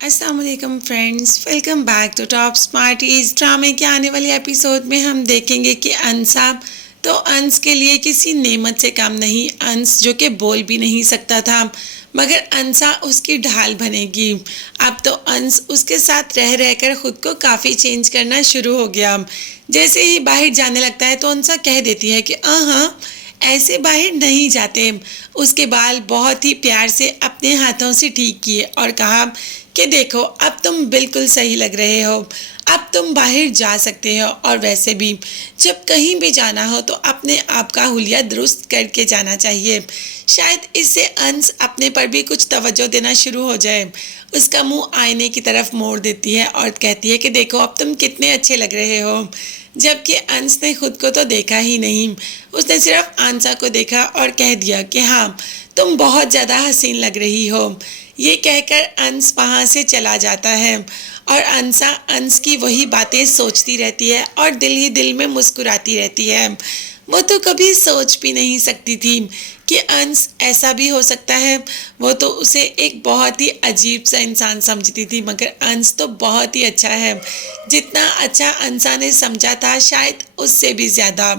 अस्सलाम वालेकुम friends, welcome back to Top Smarties. ड्रामे के आने वाले एपिसोड में हम देखेंगे कि अंसा तो अंश के लिए किसी नेमत से कम नहीं। अंश जो कि बोल भी नहीं सकता था, मगर अंसा उसकी ढाल बनेगी। अब तो अंश उसके साथ रह रहकर खुद को काफ़ी चेंज करना शुरू हो गया। जैसे ही बाहर जाने लगता है तो अंसा कह देती है कि हाँ, ऐसे बाहर नहीं जाते। उसके बाल बहुत ही प्यार से अपने हाथों से ठीक किए और कहा कि देखो, अब तुम बिल्कुल सही लग रहे हो, अब तुम बाहर जा सकते हो। और वैसे भी जब कहीं भी जाना हो तो अपने आप का हुलिया दुरुस्त करके जाना चाहिए। शायद इससे अंश अपने पर भी कुछ तवज्जो देना शुरू हो जाए। उसका मुंह आईने की तरफ मोड़ देती है और कहती है कि देखो, अब तुम कितने अच्छे लग रहे हो। जबकि अंश ने खुद को तो देखा ही नहीं, उसने सिर्फ आंसा को देखा और कह दिया कि हाँ, तुम बहुत ज़्यादा हसीन लग रही हो। ये कहकर अंश वहाँ से चला जाता है और अंसा अंश की वही बातें सोचती रहती है और दिल ही दिल में मुस्कुराती रहती है। वो तो कभी सोच भी नहीं सकती थी कि अंश ऐसा भी हो सकता है। वो तो उसे एक बहुत ही अजीब सा इंसान समझती थी, मगर अंश तो बहुत ही अच्छा है। जितना अच्छा अंसा ने समझा था, शायद उससे भी ज़्यादा।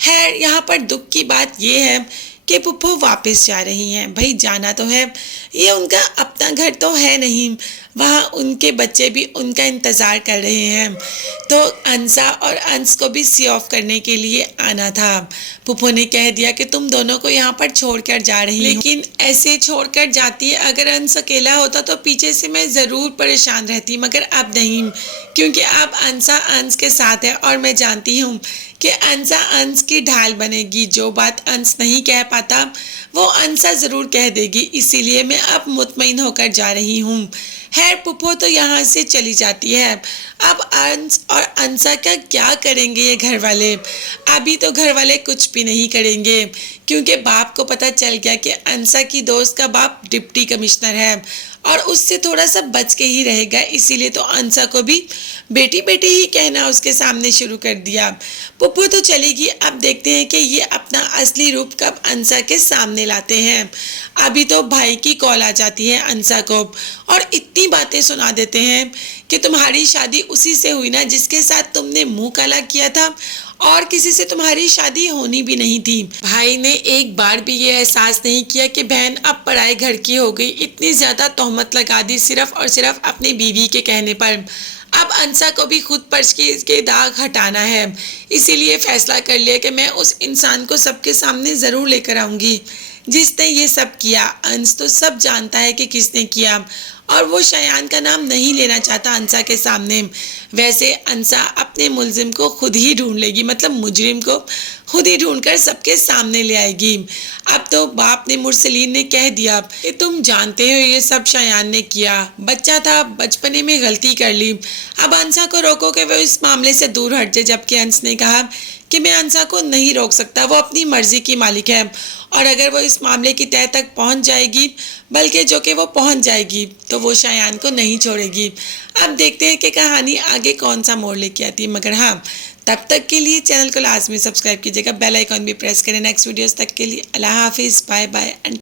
खैर, यहाँ पर दुख की बात यह है कि पुप्पो वापस जा रही हैं। भाई, जाना तो है, ये उनका अपना घर तो है नहीं, वहाँ उनके बच्चे भी उनका इंतज़ार कर रहे हैं। तो अंसा और अंश को भी सी ऑफ करने के लिए आना था। पुप्पो ने कह दिया कि तुम दोनों को यहाँ पर छोड़कर जा रही हूँ, लेकिन ऐसे छोड़कर जाती है। अगर अंश अकेला होता तो पीछे से मैं ज़रूर परेशान रहती, मगर अब नहीं, क्योंकि अब अंसा अंश के साथ है और मैं जानती हूँ कि अंसा अंश की ढाल बनेगी। जो बात अंश नहीं कह पाता वो अंसा ज़रूर कह देगी, इसीलिए मैं अब मुतमईन होकर जा रही हूँ। खैर, पुप्पो तो यहाँ से चली जाती है। अब अंश और अंसा का क्या करेंगे ये घर वाले? अभी तो घर वाले कुछ भी नहीं करेंगे, क्योंकि बाप को पता चल गया कि अंसा की दोस्त का बाप डिप्टी कमिश्नर है और उससे थोड़ा सा बच के ही रहेगा। इसीलिए तो अंसा को भी बेटी बेटी ही कहना उसके सामने शुरू कर दिया। पुप्पो तो चलेगी, अब देखते हैं कि ये अपना असली रूप कब अंसा के सामने लाते हैं। अभी तो भाई की कॉल आ जाती है अंसा को और इतनी बातें सुना देते हैं कि तुम्हारी शादी उसी से हुई ना जिसके साथ तुमने मुंह काला किया था, और किसी से तुम्हारी शादी होनी भी नहीं थी। भाई ने एक बार भी ये एहसास नहीं किया कि बहन अब पराए घर की हो गई। इतनी ज्यादा तोहमत लगा दी सिर्फ और सिर्फ अपनी बीवी के कहने पर। अब अंसा को भी खुद पर के दाग हटाना है, इसीलिए फैसला कर लिया कि मैं उस इंसान को सबके सामने ज़रूर लेकर आऊँगी जिसने ये सब किया। अंश तो सब जानता है कि किसने किया, और वो शयान का नाम नहीं लेना चाहता अंसा के सामने। वैसे अंसा अपने मुलजिम को खुद ही ढूंढ लेगी, मतलब मुजरिम को खुद ही ढूंढकर सबके सामने ले आएगी। अब तो बाप ने मुरसलीन ने कह दिया कि तुम जानते हो ये सब शयान ने किया, बच्चा था, बचपने में गलती कर ली। अब अंसा को रोको कि वो इस मामले से दूर हट जाए। जबकि अंश ने कहा कि मैं अंसा को नहीं रोक सकता, वो अपनी मर्जी की मालिक है, और अगर वो इस मामले की तह तक पहुंच जाएगी, बल्कि जो कि वो पहुंच जाएगी, तो वो शयान को नहीं छोड़ेगी। अब देखते हैं कि कहानी आगे कौन सा मोड़ लेके आती है। मगर हाँ, तब तक के लिए चैनल को लाजमी सब्सक्राइब कीजिएगा, बेल आइकॉन भी प्रेस करें। नेक्स्ट वीडियोस तक के लिए अल्लाह हाफिज़, बाय बाय एंड